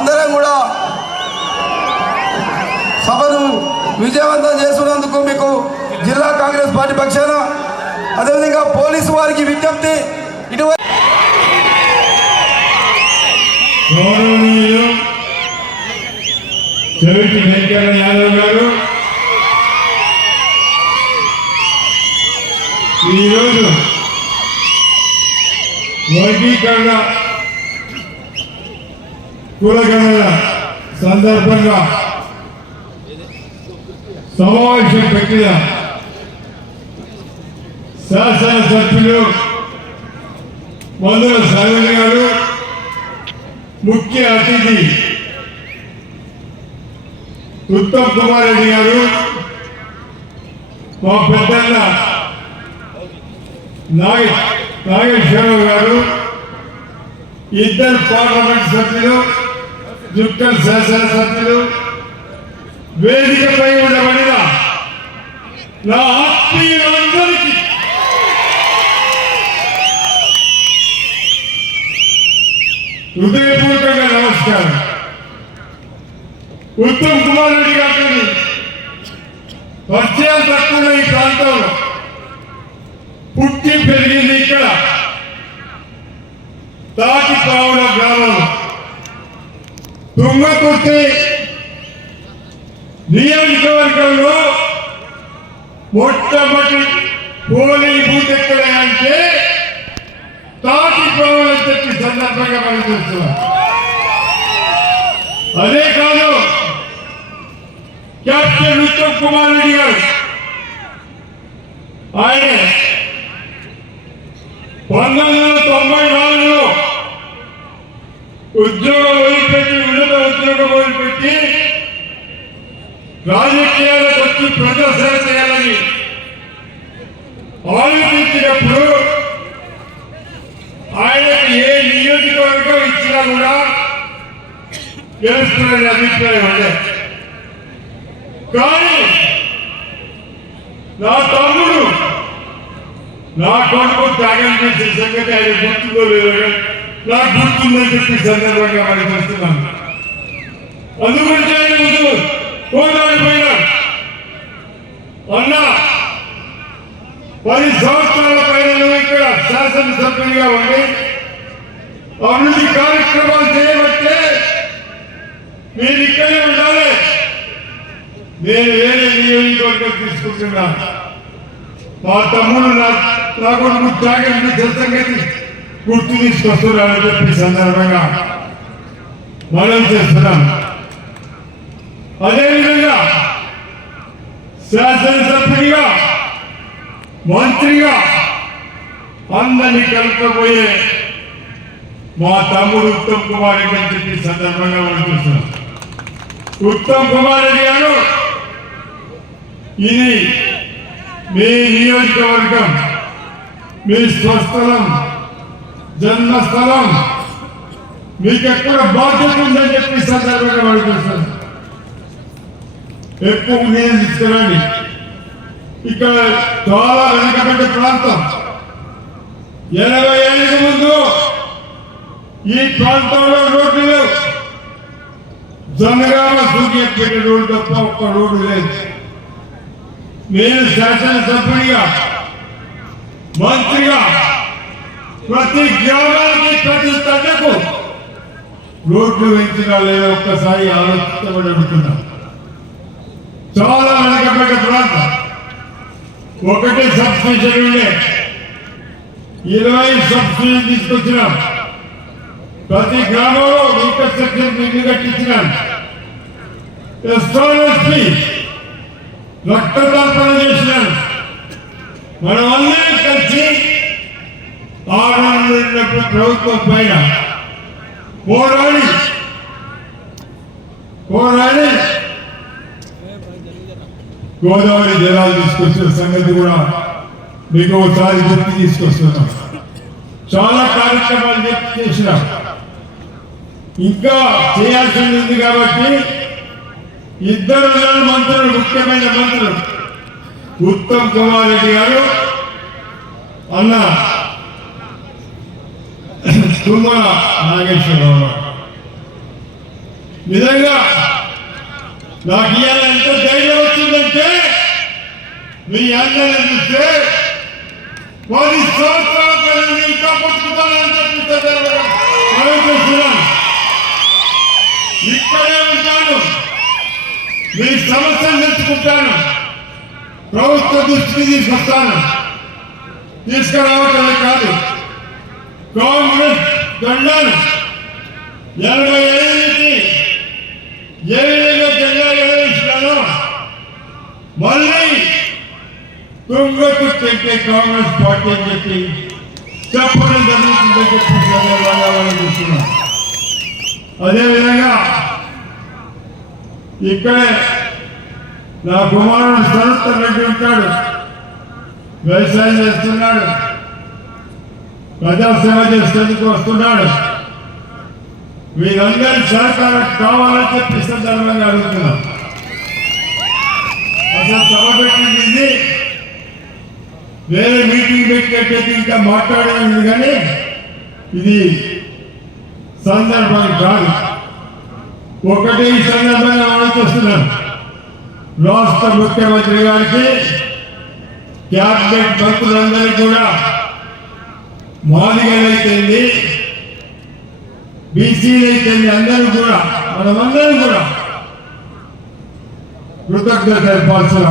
అందరం కూడా సభను విజయవంతం చేస్తున్నందుకు మీకు జిల్లా కాంగ్రెస్ పార్టీ పక్షాన అదేవిధంగా పోలీసు వారికి విజ్ఞప్తి. ఇటువంటి ఈరోజు వర్గీకరణ కులగణన సందర్భంగా సమావేశం పెట్టిన శాసనసభ్యులు మందుల సాగర్ గారు ముఖ్య అతిథి ఉత్తమ్ కుమార్ రెడ్డి గారు మా పెద్దన్న నాగేశ్వరరావు గారు ఇద్దరు పార్లమెంట్ సభ్యులు జుక్కల్ శాసనసభ్యులు వేదికపై ఉండబడిన నా ఆత్మీయులందరికీ. హృదయపూర్వకంగా నమస్కారం. ఉత్తమ్ కుమార్ రెడ్డి గారిని పరిచయం తక్కువ ఈ ప్రాంతంలో. పుట్టి పెరిగింది ఇక్కడ. తాటిపావుల గ్రామంలో. తుంగతుర్తి నియోజకవర్గంలో మొట్టమొదటి పోలింగ్ బూత్ ఎక్కడ అంటే తాటిపావులని చెప్పి సందర్భంగా మనం చూస్తున్నాం. అదే కాదు కెప్టెన్ ఉత్తమ్ కుమార్ రెడ్డి గారు ఆయన పంతొమ్మిది వందల తొంభై నాలుగులో ఉద్యోగం రాజకీయాలకు వచ్చి ప్రదర్శన చేయాలని ఆలోచించినప్పుడు ఆయనకు ఏ నియోజకవర్గం ఇచ్చినా కూడా గెలుస్తున్న అభిప్రాయం అంటే కానీ నా తమ్ముడు నా కొడుకు త్యాగం చేసిన సంగతి ఆయన గుర్తుకోలేదు నా గుర్తుందని చెప్పి సందర్భంగా మనం చేస్తున్నాను అందుగురించి ముందు పోరాడిపోయినా అన్నా పది సంవత్సరాల పైన ఇక్కడ శాసనసభ్యునిగా ఉండి అభివృద్ధి కార్యక్రమాలు చేయబట్టే మీరు ఇక్కడే ఉండాలి. నేను వేరే నియోజకవర్గం తీసుకుంటున్నా. మా తమ్ముడు నా నా కొడుకు త్యాగం సంగతి గుర్తు తీసుకొస్తున్నారని చెప్పి సందర్భంగా మనం చేస్తున్నాం. అదేవిధంగా శాసనసభ్యుడిగా మంత్రిగా అందరినీ కలుపుకోబోయే మా తమ్ముడు ఉత్తమ్ కుమార్ రెడ్డి అని చెప్పి సందర్భంగా మనం చూస్తున్నాం. ఉత్తమ్ కుమార్ రెడ్డి గారు ఇది మీ నియోజకవర్గం మీ స్వస్థలం జన్మస్థలం మీకు ఎక్కడ బాధ్యత ఉందని చెప్పి సందర్భంగా మనం చూస్తున్నాం. ఎక్కువ నేను తీసుకురండి. ఇక్కడ చాలా వెనకబడ్డ ప్రాంతం. ఎనభై ఏళ్ళకి ముందు ఈ ప్రాంతంలో రోడ్లు లేవు. జనగామ సూర్యపేట రోడ్డు తప్ప ఒక్క రోడ్డు లేదు. నేను శాసనసభ్యుడిగా మంత్రిగా ప్రతి గ్రామానికి ప్రతి తండకు రోడ్లు పెంచినా లేదా ఒక్కసారి ఆలోచించబడి అడుగుతున్నాను. చాలా వెనకబడ్డ ప్రాంతం ఒకటి సబ్స్టేషన్ ఉండే ఇరవై సబ్స్టేషన్ తీసుకొచ్చినాం ప్రతి గ్రామంలో ఇన్ఫ్రాస్ట్రక్చర్ ఇల్లు కట్టించినాం ఎస్టాబ్లిష్మి రక్తదాపన చేసినాం మనం అందరం కలిసి ఆరు ప్రభుత్వం పైన పోరాడి పోరాడి గోదావరి జలాలు తీసుకొచ్చిన సంగతి కూడా మీకు ఒకసారి గుర్తు తీసుకొస్తున్నాం చాలా కార్యక్రమాలు చెప్పి చేసినాం. ఇంకా చేయాల్సింది ఉంది కాబట్టి ఇద్దరు మంత్రులు ముఖ్యమైన మంత్రులు. ఉత్తమ్ కుమార్ రెడ్డి గారు అన్న తుమ్మల నాగేశ్వరరావు. నిజంగా నాకు ఇవాళ ఎంత ధైర్యం వచ్చిందంటే మీ అందరిని చూస్తే పది సంవత్సరాల ఇంకా బతుకుతానని చెప్పి ఇక్కడే ఉంటాను. మీ సమస్యను తెచ్చుకుంటాను ప్రభుత్వ దృష్టికి తీసుకొస్తాను. తీసుకురావటమే కాదు. కాంగ్రెస్ జెండాను ఎనభై ఐదుకి ఏ తుంగకు కాంగ్రెస్ పార్టీ అని చెప్పి చెప్పడం జరుగుతుందని చెప్పి సందర్భంగా చూస్తున్నాం అదేవిధంగా ఇక్కడే నా కుమారుడు సరస్త రెడ్డి ఉంటాడు. వ్యవసాయం చేస్తున్నాడు. ప్రజాసేవ చేసేందుకు వస్తున్నాడు. వీరందరి సహకారం కావాలని చెప్పి సందర్భంగా అడుగుతున్నాం అసలు సభ పెట్టింది ఇది. వేరే మీటింగ్ పెట్టినట్టయితే ఇంకా మాట్లాడేది కానీ ఇది సందర్భం కాదు. ఒకటే ఈ సందర్భంగా ఆలోచిస్తున్నాను. రాష్ట్ర ముఖ్యమంత్రి గారికి క్యాబినెట్ మంత్రులందరూ కూడా మాదిగలైతుంది బీసీలైతుంది అందరూ కూడా మనమందరం కూడా కృతజ్ఞత తెలపాల్సిన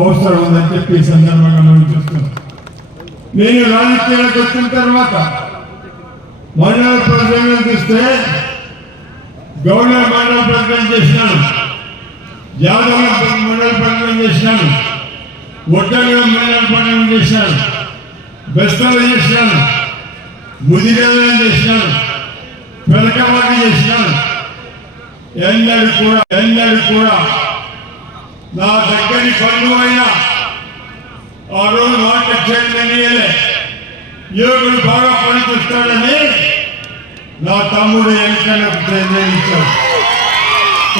అవసరం ఉందని చెప్పి సందర్భంగా మనం చూస్తున్నాం. నేను రాజకీయాలకు వచ్చిన తర్వాత మండల ప్రెసిడెంట్ చూస్తే గవర్నర్ మండల ప్రకటన చేసినాను. యాదవ మండల ప్రకటన చేసినాను. ఒడ్డగడ మండల ప్రకటన చేసినాను. బెస్తలు చేసినాను. ముదిరేదం చేసినాను. పెరకవాడి చేసినాను. ఎన్నడూ కూడా ఎన్నడూ కూడా నా దగ్గరి పనులు అయినా ఆ రోజు మాట చేయలేనియలే యోగుడు బాగా పనిచేస్తాడని నా తమ్ముడు ఎన్నికలకు నిర్ణయించాడు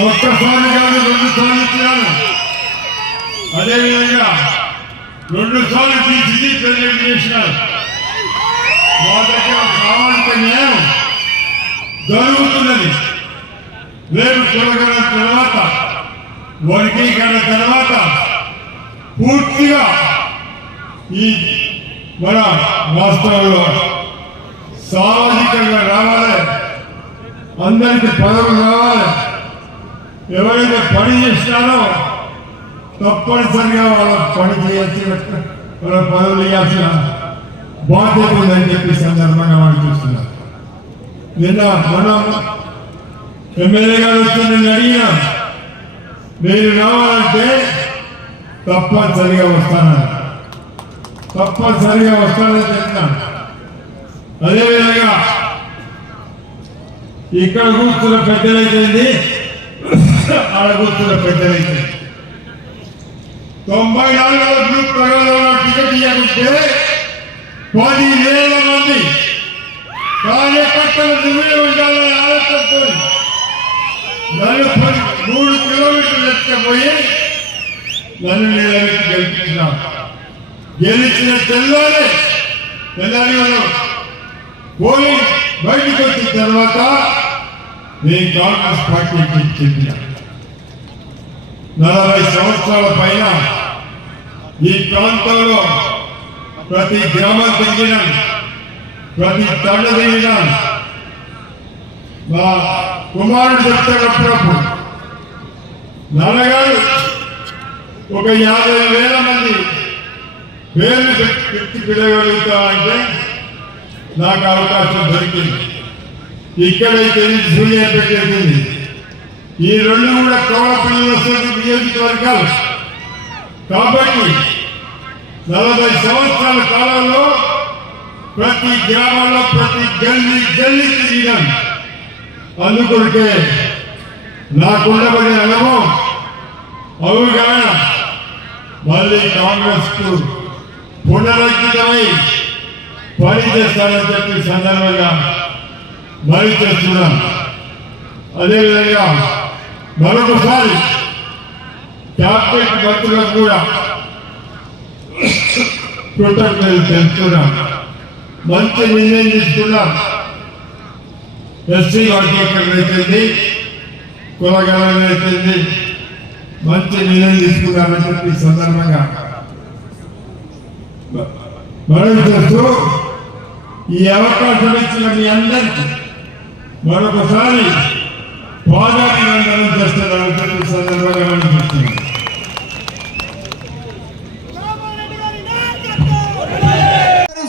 ఒక్కసారి కాదు రెండు సార్లు ఇచ్చినాను అదేవిధంగా రెండు సార్లు తీసి ప్రెసిడెంట్ చేసినారు మా దగ్గర కావాల్సిన న్యాయం జరుగుతున్నది రేపు చూడగల తర్వాత వర్గీకరణ తర్వాత పూర్తిగా ఈ మన రాష్ట్రంలో సామాజికంగా రావాలి. అందరికి పదవులు రావాలి. ఎవరైతే పని చేస్తారో తప్పనిసరిగా వాళ్ళ పని చేయాల్సిన వాళ్ళ పదవులు ఇవ్వాల్సిన బాధ్యత ఉందని చెప్పి సందర్భంగా వాళ్ళు చూస్తున్నారు నిన్న మనం ఎమ్మెల్యే గారు వచ్చి నేను అడిగినా మీరు రావాలంటే తప్పనిసరిగా వస్తానన్నారు. తప్పనిసరిగా వస్తానని చెప్తాను. అదేవిధంగా ఇక్కడ కూర్చున్న పెద్దలైతుంది? ఆడ కూర్చున్న పెద్దలైతుంది తొంభై నాలుగు గ్రూప్ ప్రకారం టికెట్ ఇవ్వకుంటే పది వేల మంది కార్యకర్తలు నువ్వే ఉండాలని ఆలోచనతో నన్ను మూడు కిలోమీటర్లు ఎత్తుకపోయి నన్ను నిలబెట్టి గెలిపించినాం. గెలిచిన తెల్లారే. తెల్లారి మనం. పోయి బయటకు వచ్చిన తర్వాత నేను కాంగ్రెస్ పార్టీకి చెప్పిన నలభై సంవత్సరాల పైన ఈ ప్రాంతంలో ప్రతి గ్రామం తిరిగినాను ప్రతి తండ తిరిగినాను మా కుమారుడు చెప్తాడు నాన్నగారు ఒక యాభై వేల మంది పేరు చెప్పి పిలవగలుగుతా అంటే నాకు అవకాశం దొరికింది. ఇక్కడైతే సూర్యాపేట పెట్టేసింది. ఈ రెండు కూడా కోడపల్లి వస్తుంది నియోజకవర్గాలు. కాబట్టి నలభై సంవత్సరాల కాలంలో ప్రతి గ్రామంలో ప్రతి గల్లీ గల్లీ తిరిగినాను అందుకుంటే నాకుండబడిన అనుభవం. అవగాహన మళ్ళీ కాంగ్రెస్కు పునరంకితమై పనిచేస్తానని చెప్పి సందర్భంగా మరి చేస్తున్నాం అదేవిధంగా మరొకసారి క్యాబినెట్ మంత్రులకు కూడా కృతజ్ఞతలు తెలుపుతున్నాం. మంచి నిర్ణయం తీసుకున్నాం. ఎస్సీ వర్గీకరణ అయిపోయింది. కులగలైతే మంచి నిర్ణయం తీసుకున్నారని చెప్పి సందర్భంగా చేస్తూ ఈ అవకాశం ఇచ్చిన మీ అందరికీ మరొకసారి పాదాభివందనం చేస్తున్నారని చెప్పి ఈ సందర్భంగా మనం చూస్తున్నాం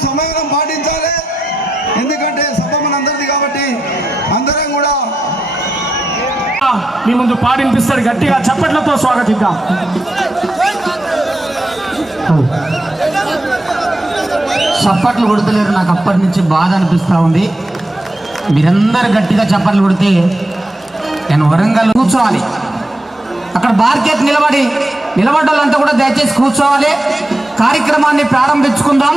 సమయం పాటించాలి. ఎందుకంటే సభ మనందరిది కాబట్టి అందరం కూడా మీ ముందు పాడినిపిస్తాడు గట్టిగా చప్పట్లతో స్వాగతిద్దాం. చప్పట్లు కొడతలేరు. నాకు అప్పటి నుంచి బాధ అనిపిస్తూ ఉంది. మీరందరు గట్టిగా చప్పట్లు కొడితే నేను వరంగల్ కూర్చోవాలి. అక్కడ బార్కెట్ నిలబడి నిలబడ్డ కూడా దయచేసి కూర్చోవాలి. కార్యక్రమాన్ని ప్రారంభించుకుందాం.